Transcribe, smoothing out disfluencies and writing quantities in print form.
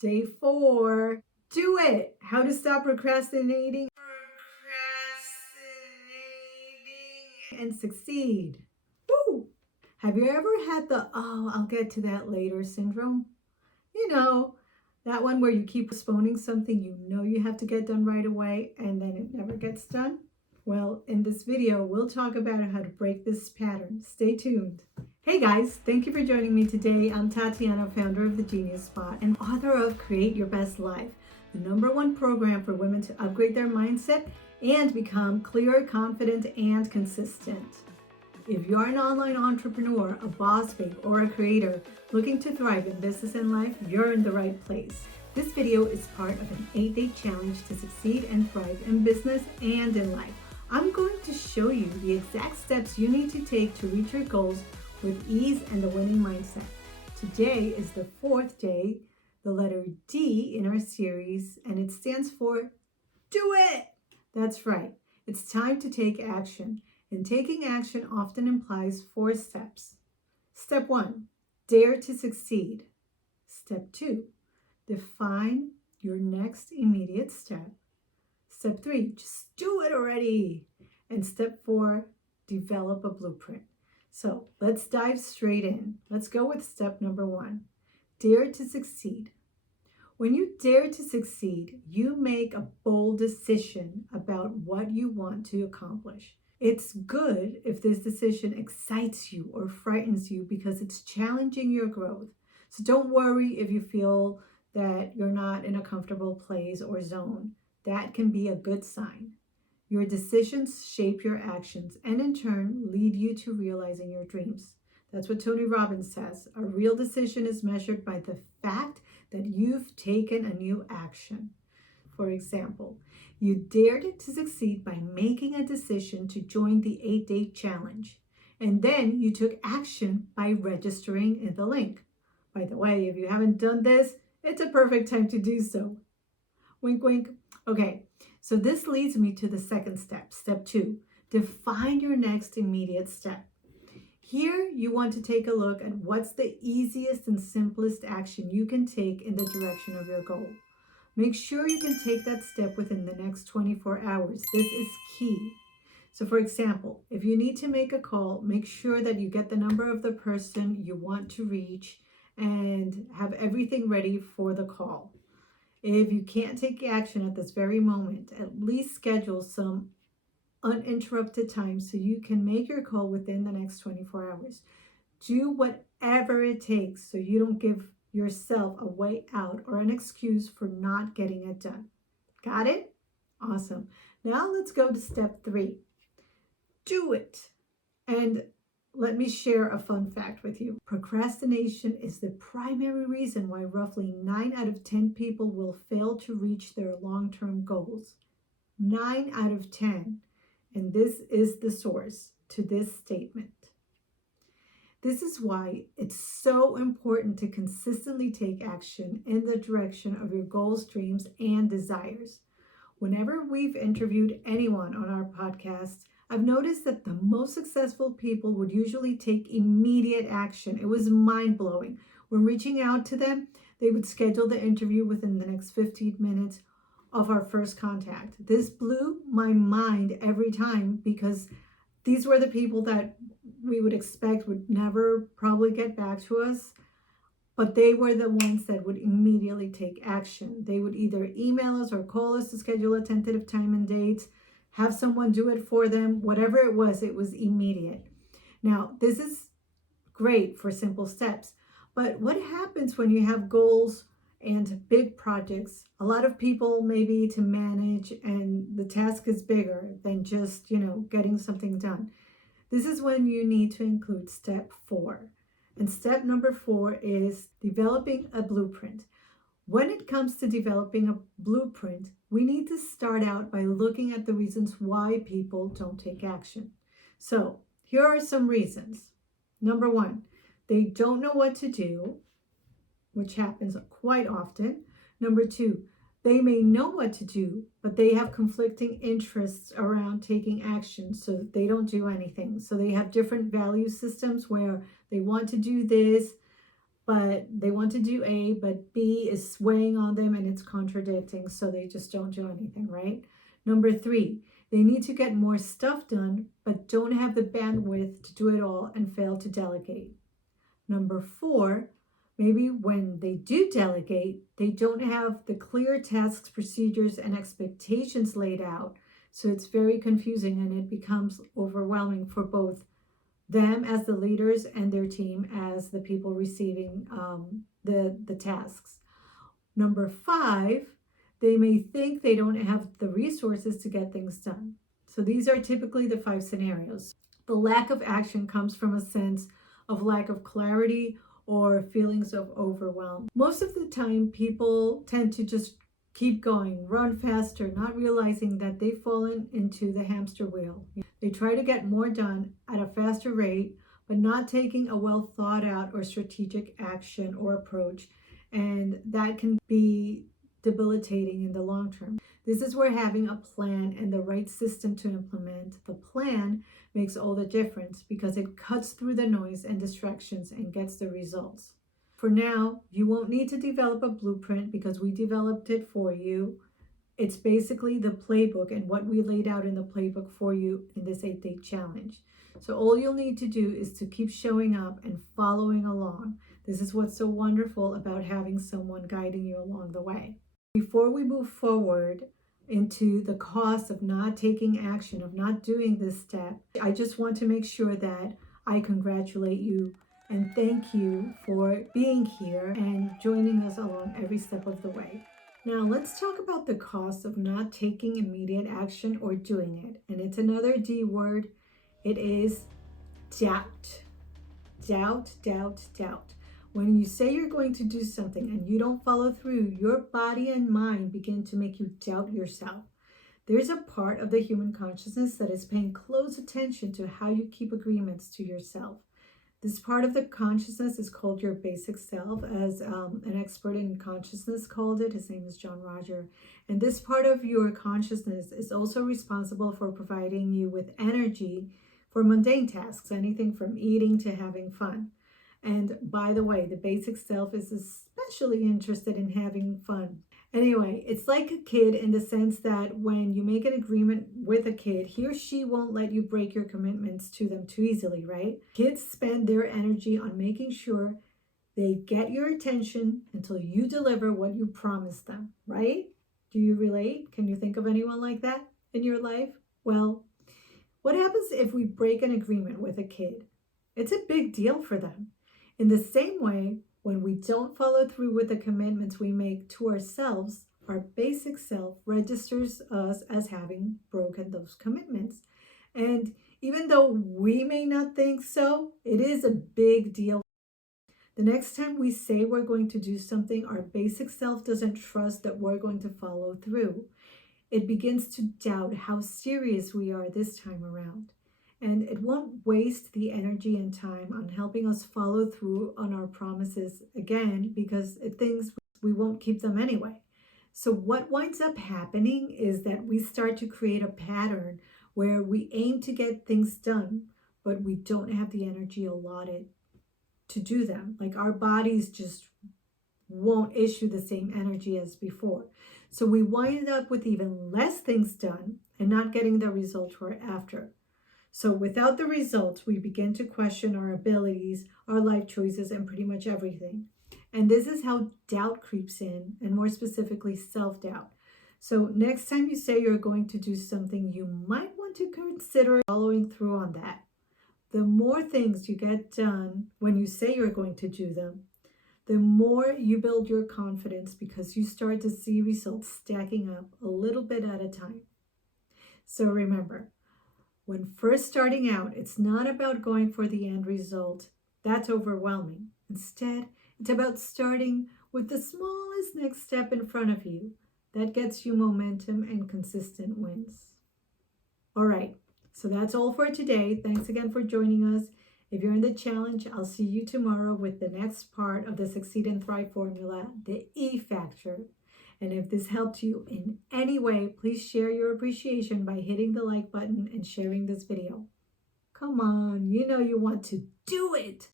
Day 4. Do it. How to stop procrastinating and succeed. Woo! Have you ever had the, oh, I'll get to that later syndrome? You know, that one where you keep postponing something you know you have to get done right away and then it never gets done? Well, in this video, we'll talk about how to break this pattern. Stay tuned. Hey guys, thank you for joining me today. I'm Tatiana, founder of The Genius Spot and author of Create Your Best Life, the #1 program for women to upgrade their mindset and become clear, confident, and consistent. If you're an online entrepreneur, a boss babe, or a creator looking to thrive in business and life, you're in the right place. This video is part of an 8-day challenge to succeed and thrive in business and in life. I'm going to show you the exact steps you need to take to reach your goals with ease and a winning mindset. Today is the 4th day, the letter D in our series, and it stands for do it. That's right. It's time to take action. And taking action often implies 4 steps. Step 1, dare to succeed. Step 2, define your next immediate step. Step 3, just do it already. And step 4, develop a blueprint. So let's dive straight in. Let's go with step number 1, dare to succeed. When you dare to succeed, you make a bold decision about what you want to accomplish. It's good if this decision excites you or frightens you because it's challenging your growth. So don't worry if you feel that you're not in a comfortable place or zone. That can be a good sign. Your decisions shape your actions and in turn lead you to realizing your dreams. That's what Tony Robbins says. A real decision is measured by the fact that you've taken a new action. For example, you dared to succeed by making a decision to join the 8-day challenge. And then you took action by registering in the link. By the way, if you haven't done this, it's a perfect time to do so. Wink, wink. Okay, so this leads me to the second step. Step 2, define your next immediate step. Here, you want to take a look at what's the easiest and simplest action you can take in the direction of your goal. Make sure you can take that step within the next 24 hours. This is key. So for example, if you need to make a call, make sure that you get the number of the person you want to reach and have everything ready for the call. If you can't take action at this very moment, at least schedule some uninterrupted time so you can make your call within the next 24 hours. Do whatever it takes so you don't give yourself a way out or an excuse for not getting it done. Got it? Awesome. Now let's go to step 3. Do it. And let me share a fun fact with you. Procrastination is the primary reason why roughly 9 out of 10 people will fail to reach their long-term goals. 9 out of 10. And this is the source to this statement. This is why it's so important to consistently take action in the direction of your goals, dreams, and desires. Whenever we've interviewed anyone on our podcast, I've noticed that the most successful people would usually take immediate action. It was mind-blowing. When reaching out to them, they would schedule the interview within the next 15 minutes of our first contact. This blew my mind every time because these were the people that we would expect would never probably get back to us, but they were the ones that would immediately take action. They would either email us or call us to schedule a tentative time and date, have someone do it for them, whatever it was immediate. Now, this is great for simple steps, but what happens when you have goals and big projects? A lot of people maybe to manage and the task is bigger than just, getting something done. This is when you need to include step 4. And step number 4 is developing a blueprint. When it comes to developing a blueprint, we need to start out by looking at the reasons why people don't take action. So here are some reasons. Number 1, they don't know what to do, which happens quite often. Number 2, they may know what to do, but they have conflicting interests around taking action, so they don't do anything. So they have different value systems where they want to do this, but they want to do A, but B is swaying on them and it's contradicting, so they just don't do anything, right? Number 3, they need to get more stuff done, but don't have the bandwidth to do it all and fail to delegate. Number 4, maybe when they do delegate, they don't have the clear tasks, procedures, and expectations laid out. So it's very confusing and it becomes overwhelming for both them as the leaders and their team as the people receiving the tasks. Number 5, they may think they don't have the resources to get things done. So these are typically the 5 scenarios. The lack of action comes from a sense of lack of clarity or feelings of overwhelm. Most of the time, people tend to just keep going, run faster, not realizing that they've fallen into the hamster wheel. They try to get more done at a faster rate, but not taking a well thought out or strategic action or approach. And that can be debilitating in the long term. This is where having a plan and the right system to implement the plan makes all the difference because it cuts through the noise and distractions and gets the results. For now, you won't need to develop a blueprint because we developed it for you. It's basically the playbook and what we laid out in the playbook for you in this 8-day challenge. So all you'll need to do is to keep showing up and following along. This is what's so wonderful about having someone guiding you along the way. Before we move forward into the cost of not taking action, of not doing this step, I just want to make sure that I congratulate you and thank you for being here and joining us along every step of the way. Now let's talk about the cost of not taking immediate action or doing it. And it's another D word. It is doubt. Doubt, doubt, doubt. When you say you're going to do something and you don't follow through, your body and mind begin to make you doubt yourself. There's a part of the human consciousness that is paying close attention to how you keep agreements to yourself. This part of the consciousness is called your basic self, as an expert in consciousness called it. His name is John Roger. And this part of your consciousness is also responsible for providing you with energy for mundane tasks, anything from eating to having fun. And by the way, the basic self is especially interested in having fun. Anyway, it's like a kid in the sense that when you make an agreement with a kid, he or she won't let you break your commitments to them too easily, right? Kids spend their energy on making sure they get your attention until you deliver what you promised them, right? Do you relate? Can you think of anyone like that in your life? Well, what happens if we break an agreement with a kid? It's a big deal for them. In the same way, when we don't follow through with the commitments we make to ourselves, our basic self registers us as having broken those commitments. And even though we may not think so, it is a big deal. The next time we say we're going to do something, our basic self doesn't trust that we're going to follow through. It begins to doubt how serious we are this time around. And it won't waste the energy and time on helping us follow through on our promises again because it thinks we won't keep them anyway. So what winds up happening is that we start to create a pattern where we aim to get things done, but we don't have the energy allotted to do them. Like our bodies just won't issue the same energy as before. So we wind up with even less things done and not getting the result we're after. So without the results, we begin to question our abilities, our life choices, and pretty much everything. And this is how doubt creeps in, and more specifically, self-doubt. So next time you say you're going to do something, you might want to consider following through on that. The more things you get done when you say you're going to do them, the more you build your confidence because you start to see results stacking up a little bit at a time. So remember, when first starting out, it's not about going for the end result. That's overwhelming. Instead, it's about starting with the smallest next step in front of you. That gets you momentum and consistent wins. All right, so that's all for today. Thanks again for joining us. If you're in the challenge, I'll see you tomorrow with the next part of the Succeed and Thrive formula, the E factor. And if this helped you in any way, please share your appreciation by hitting the like button and sharing this video. Come on, you know you want to do it.